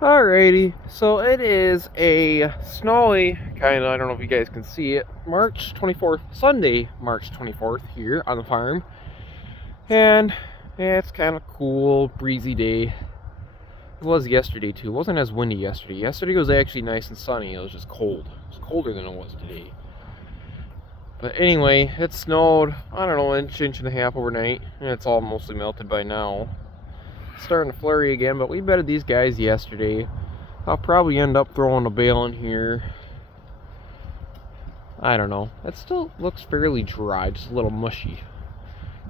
Alrighty, so it is a snowy kind of, I don't know if you guys can see it, March 24th, Sunday, March 24th here on the farm. And yeah, it's kind of cool, breezy day. It was yesterday too. It wasn't as windy yesterday. Yesterday was actually nice and sunny. It was just cold. It was colder than it was today. But anyway, it snowed, I don't know, inch and a half overnight. And it's all mostly melted by now. It's starting to flurry again, but we bedded these guys yesterday. I'll probably end up throwing a bale in here. I don't know. It still looks fairly dry, just a little mushy.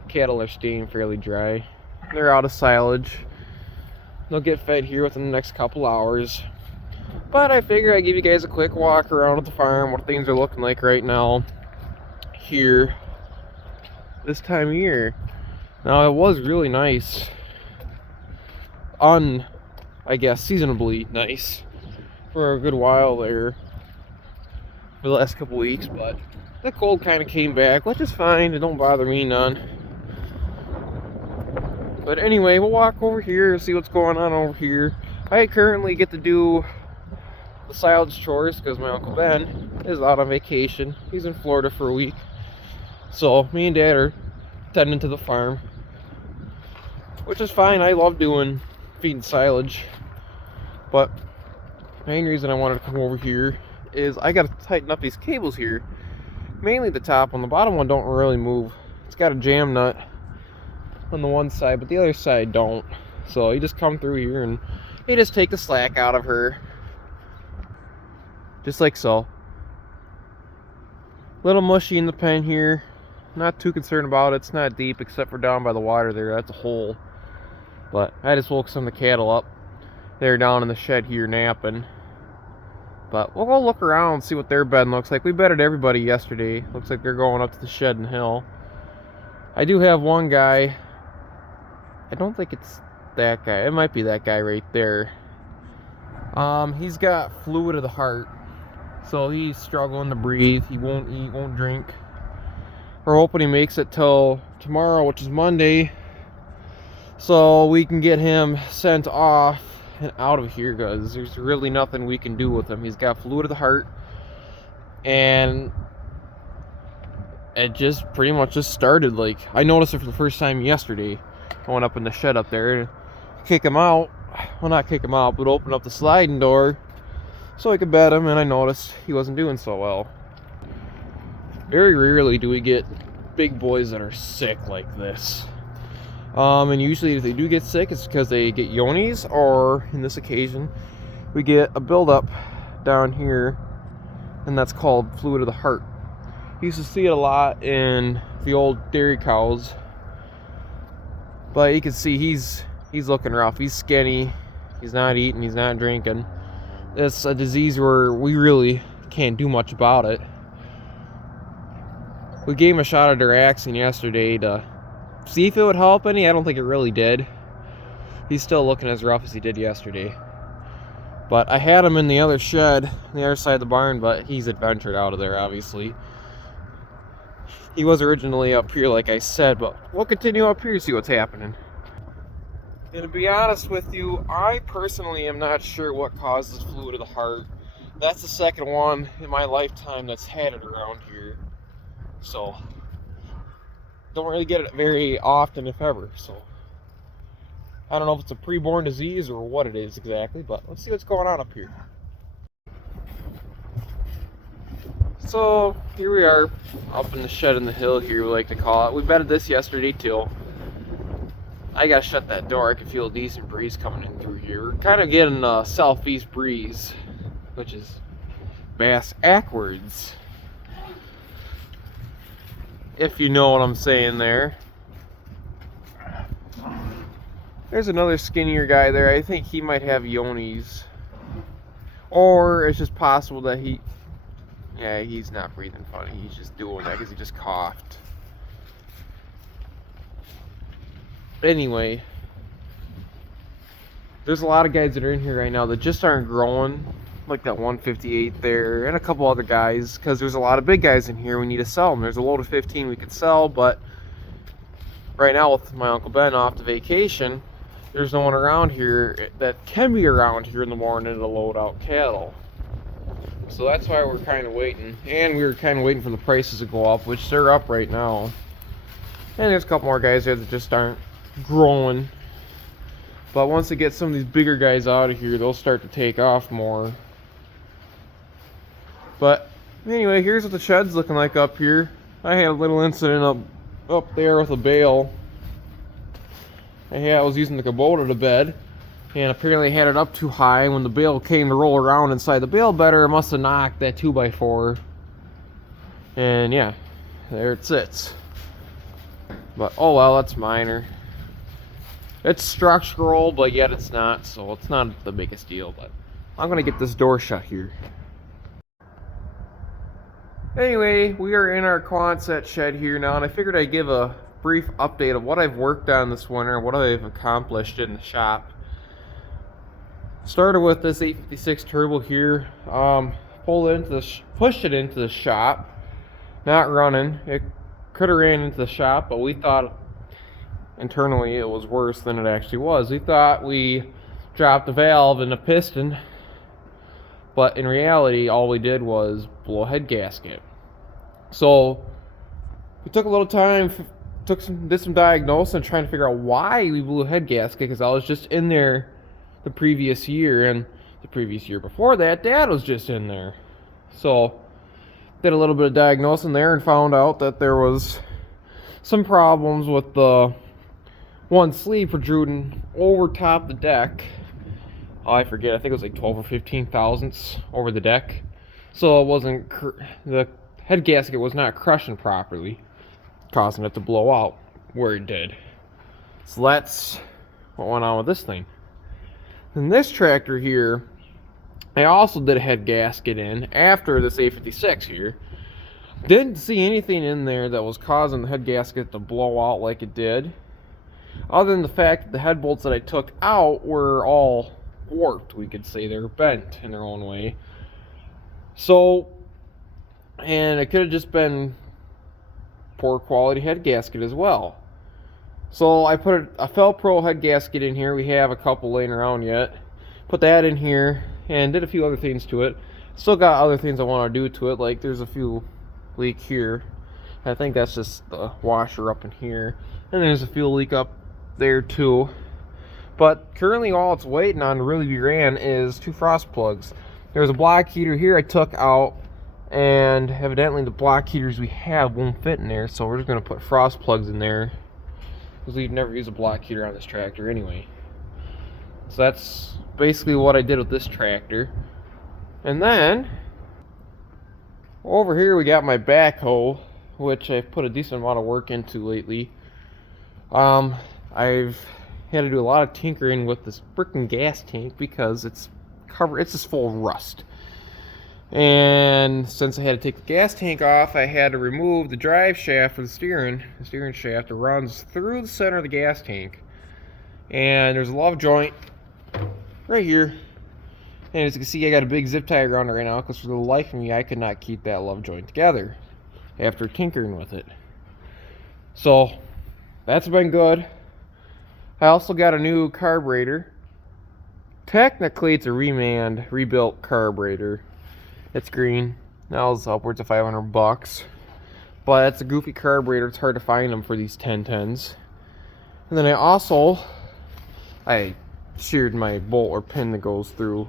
Cattle are staying fairly dry. They're out of silage. They'll get fed here within the next couple hours. But I figure I'd give you guys a quick walk around at the farm, what things are looking like right now here this time of year. Now, it was really nice. I guess, seasonably nice for a good while there for the last couple weeks, but the cold kind of came back, which is fine. It don't bother me none. But anyway, we'll walk over here and see what's going on over here. I currently get to do the silage chores because my Uncle Ben is out on vacation. He's in Florida for a week. So me and Dad are tending to the farm, which is fine. I love feeding silage. But the main reason I wanted to come over here is I got to tighten up these cables here. Mainly the top one. The bottom one don't really move. It's got a jam nut on the one side, but the other side don't. So you just come through here and you just take the slack out of her. Just like so. Little mushy in the pen here. Not too concerned about it. It's not deep except for down by the water there. That's a hole. But I just woke some of the cattle up. They're down in the shed here napping. But we'll go look around and see what their bed looks like. We bedded everybody yesterday. Looks like they're going up to the shed and hill. I do have one guy. I don't think it's that guy. It might be that guy right there. He's got fluid of the heart. So he's struggling to breathe. He won't eat, won't drink. We're hoping he makes it till tomorrow, which is Monday, so we can get him sent off and out of here, because there's really nothing we can do with him. He's got fluid of the heart, and it just pretty much just started. Like, I noticed it for the first time yesterday. I went up in the shed up there and kick him out. Well, not kick him out, but open up the sliding door so I could bed him, and I noticed he wasn't doing so well. Very rarely do we get big boys that are sick like this. And usually if they do get sick, it's because they get yonis, or in this occasion, we get a buildup down here, and that's called fluid of the heart. You used to see it a lot in the old dairy cows, but you can see he's looking rough. He's skinny, he's not eating, he's not drinking. It's a disease where we really can't do much about it. We gave him a shot of Duraxin yesterday to see if it would help any. I don't think it really did. He's still looking as rough as he did yesterday. But I had him in the other shed, on the other side of the barn, but he's adventured out of there, obviously. He was originally up here, like I said, but we'll continue up here to see what's happening. And to be honest with you, I personally am not sure what causes fluid of the heart. That's the second one in my lifetime that's had it around here. So, don't really get it very often, if ever. So, I don't know if it's a pre-born disease or what it is exactly, but let's see what's going on up here. So, here we are, up in the shed in the hill here, we like to call it. We bedded this yesterday too. I gotta shut that door. I can feel a decent breeze coming in through here. We're kind of getting a southeast breeze, which is bass backwards, if you know what I'm saying there. There's another skinnier guy there. I think he might have yonis. Or it's just possible that he's not breathing funny. He's just doing that because he just coughed. Anyway, there's a lot of guys that are in here right now that just aren't growing, like that 158 there, and a couple other guys, because there's a lot of big guys in here we need to sell them. There's a load of 15 we could sell, but right now with my Uncle Ben off to vacation, there's no one around here that can be around here in the morning to load out cattle. So that's why we're kind of waiting. And we were kind of waiting for the prices to go up, which they're up right now. And there's a couple more guys there that just aren't growing. But once they get some of these bigger guys out of here, they'll start to take off more. But anyway, here's what the shed's looking like up here. I had a little incident up there with a bale. I was using the Kubota to bed, and apparently had it up too high. When the bale came to roll around inside the bale better, it must have knocked that 2x4. And yeah, there it sits. But oh well, that's minor. It's structural, but yet it's not, so it's not the biggest deal. But I'm gonna get this door shut here. Anyway, we are in our Quonset shed here now, and I figured I'd give a brief update of what I've worked on this winter, what I've accomplished in the shop. Started with this 856 turbo here. Pushed it into the shop, not running. It could have ran into the shop, but we thought internally it was worse than it actually was. We thought we dropped the valve and the piston, but in reality all we did was blow a head gasket. So we took a little time, did some diagnosis and trying to figure out why we blew a head gasket, because I was just in there the previous year, and the previous year before that Dad was just in there. So did a little bit of diagnosing there and found out that there was some problems with the one sleeve protruding over top the deck. Oh, I forget, I think it was like 12 or 15 thousandths over the deck. So it wasn't, the head gasket was not crushing properly, causing it to blow out where it did. So that's what went on with this thing. And this tractor here, I also did a head gasket in after this 856 here. Didn't see anything in there that was causing the head gasket to blow out like it did, other than the fact that the head bolts that I took out were all warped, we could say. They were bent in their own way. So, and it could have just been poor quality head gasket as well. So I put a Felpro head gasket in here. We have a couple laying around yet. Put that in here and did a few other things to it. Still got other things I want to do to it, like there's a few leak here. I think that's just the washer up in here. And there's a fuel leak up there too. But currently all it's waiting on to really be ran is 2 frost plugs. There's a block heater here I took out, and evidently the block heaters we have won't fit in there, so we're just going to put frost plugs in there, because we've never used a block heater on this tractor anyway. So that's basically what I did with this tractor. And then over here we got my backhoe, which I've put a decent amount of work into lately. I've had to do a lot of tinkering with this freaking gas tank because it's just full of rust. And since I had to take the gas tank off, I had to remove the drive shaft for the steering shaft that runs through the center of the gas tank. And there's a love joint right here. And as you can see, I got a big zip tie around it right now, because for the life of me, I could not keep that love joint together after tinkering with it. So that's been good. I also got a new carburetor. Technically, it's a rebuilt carburetor. It's green. Now it's upwards of $500. But it's a goofy carburetor. It's hard to find them for these 1010s. And then I sheared my bolt or pin that goes through,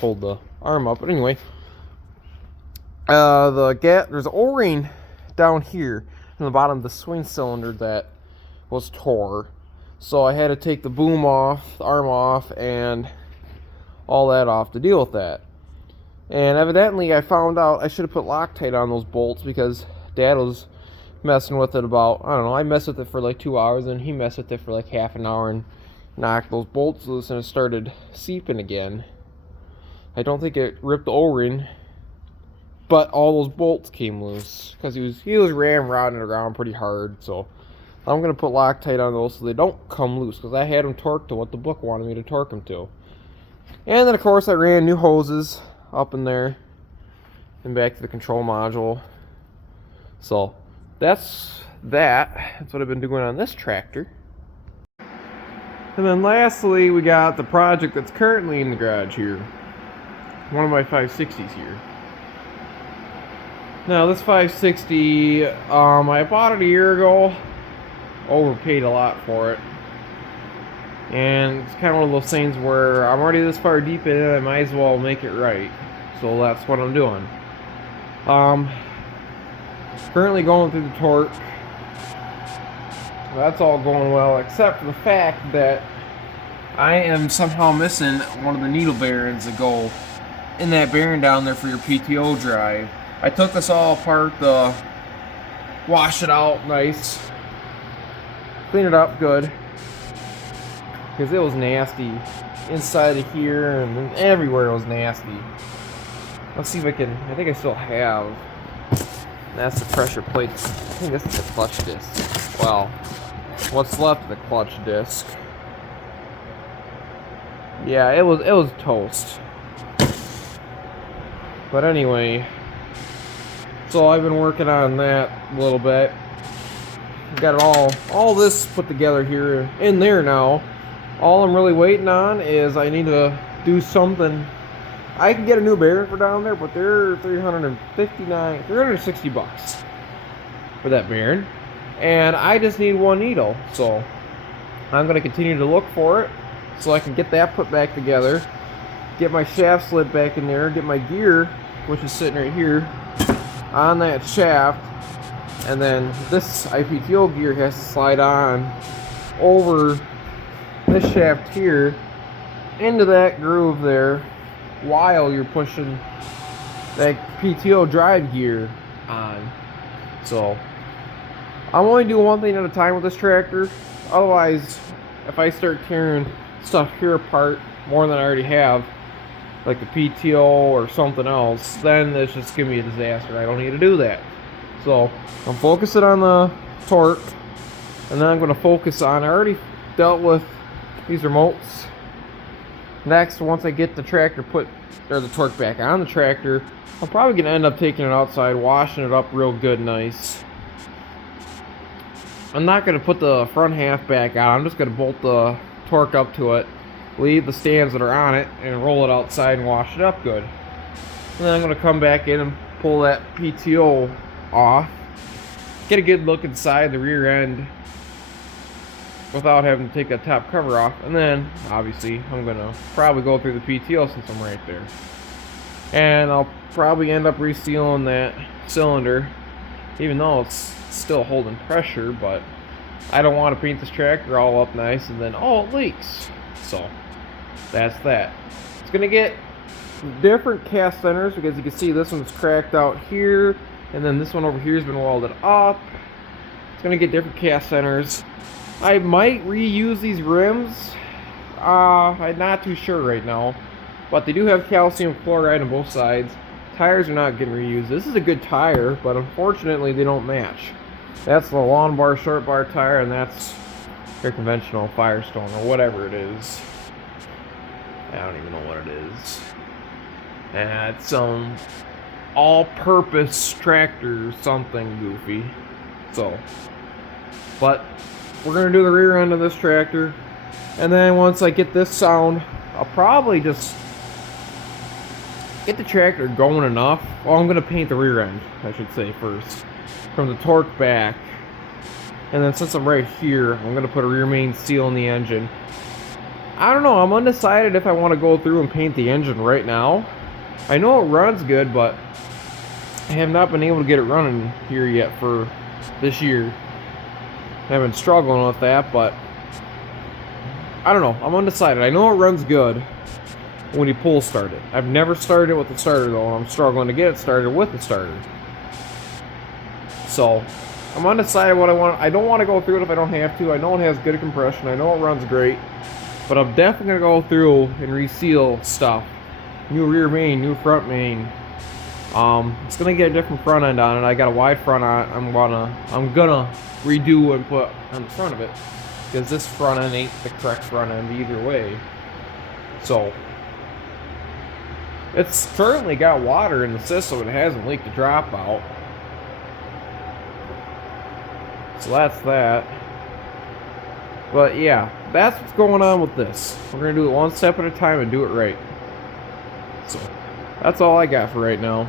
hold the arm up. But anyway, there's an O-ring down here in the bottom of the swing cylinder that was tore. So I had to take the boom off, the arm off, and all that off to deal with that. And evidently I found out I should have put Loctite on those bolts, because Dad was messing with it about, I don't know, I messed with it for like 2 hours, and he messed with it for like half an hour and knocked those bolts loose, and it started seeping again. I don't think it ripped the O-ring, but all those bolts came loose, because he was ramrodding it around pretty hard. So I'm going to put Loctite on those so they don't come loose, because I had them torqued to what the book wanted me to torque them to. And then of course I ran new hoses up in there and back to the control module. So that's what I've been doing on this tractor. And then lastly, we got the project that's currently in the garage here. One of my 560s here. Now this 560, I bought it a year ago. Overpaid a lot for it. And it's kind of one of those things where I'm already this far deep in it, I might as well make it right. So that's what I'm doing. Currently going through the torque. That's all going well, except for the fact that I am somehow missing one of the needle bearings that go in that bearing down there for your PTO drive. I took this all apart to wash it out nice, clean it up good, because it was nasty. Inside of here and everywhere it was nasty. Let's see if I can, I think I still have. That's the pressure plate. I think this is the clutch disc. Well, what's left of the clutch disc. Yeah, it was toast. But anyway, so I've been working on that a little bit. Got it all this put together here in there now. All I'm really waiting on is I need to do something. I can get a new bearing for down there, but they're $360 bucks for that bearing. And I just need one needle. So I'm going to continue to look for it so I can get that put back together. Get my shaft slid back in there. Get my gear, which is sitting right here, on that shaft. And then this IPTO gear has to slide on over this shaft here into that groove there, while you're pushing that PTO drive gear on. So I'm only doing one thing at a time with this tractor. Otherwise, if I start tearing stuff here apart more than I already have, like the PTO or something else, then it's just gonna be a disaster. I don't need to do that. So I'm focusing on the torque, and then I'm going to focus on, I already dealt with these remotes. Next, once I get the tractor the torque back on the tractor, I'm probably going to end up taking it outside, washing it up real good, nice. I'm not going to put the front half back on. I'm just going to bolt the torque up to it, leave the stands that are on it, and roll it outside and wash it up good. And then I'm going to come back in and pull that PTO off, get a good look inside the rear end without having to take that top cover off, and then obviously I'm gonna probably go through the PTO since I'm right there, and I'll probably end up resealing that cylinder, even though it's still holding pressure. But I don't want to paint this tractor all up nice and then it leaks. So that's that. It's gonna get different cast centers, because you can see this one's cracked out here, and then this one over here has been welded up. It's going to get different cast centers. I might reuse these rims. I'm not too sure right now. But they do have calcium chloride on both sides. Tires are not getting reused. This is a good tire, but unfortunately they don't match. That's the long bar, short bar tire, and that's your conventional Firestone or whatever it is. I don't even know what it is. And it's all-purpose tractor something goofy. So, but we're gonna do the rear end of this tractor, and then once I get this sound, I'll probably just get the tractor going enough. Well, I'm gonna paint the rear end, I should say, first, from the torque back, and then since I'm right here, I'm gonna put a rear main seal in the engine. I don't know, I'm undecided if I want to go through and paint the engine right now. I know it runs good, but I have not been able to get it running here yet for this year. I've been struggling with that, but I don't know. I'm undecided. I know it runs good when you pull start it. I've never started it with the starter though, and I'm struggling to get it started with the starter. So I'm undecided what I want. I don't want to go through it if I don't have to. I know it has good compression. I know it runs great, but I'm definitely gonna go through and reseal stuff. New rear main, new front main. It's gonna get a different front end on it. I got a wide front on it. I'm gonna redo and put on the front of it, because this front end ain't the correct front end either way. So it's currently got water in the system. It hasn't leaked a drop out. So that's that. But yeah, that's what's going on with this. We're gonna do it one step at a time and do it right. So that's all I got for right now.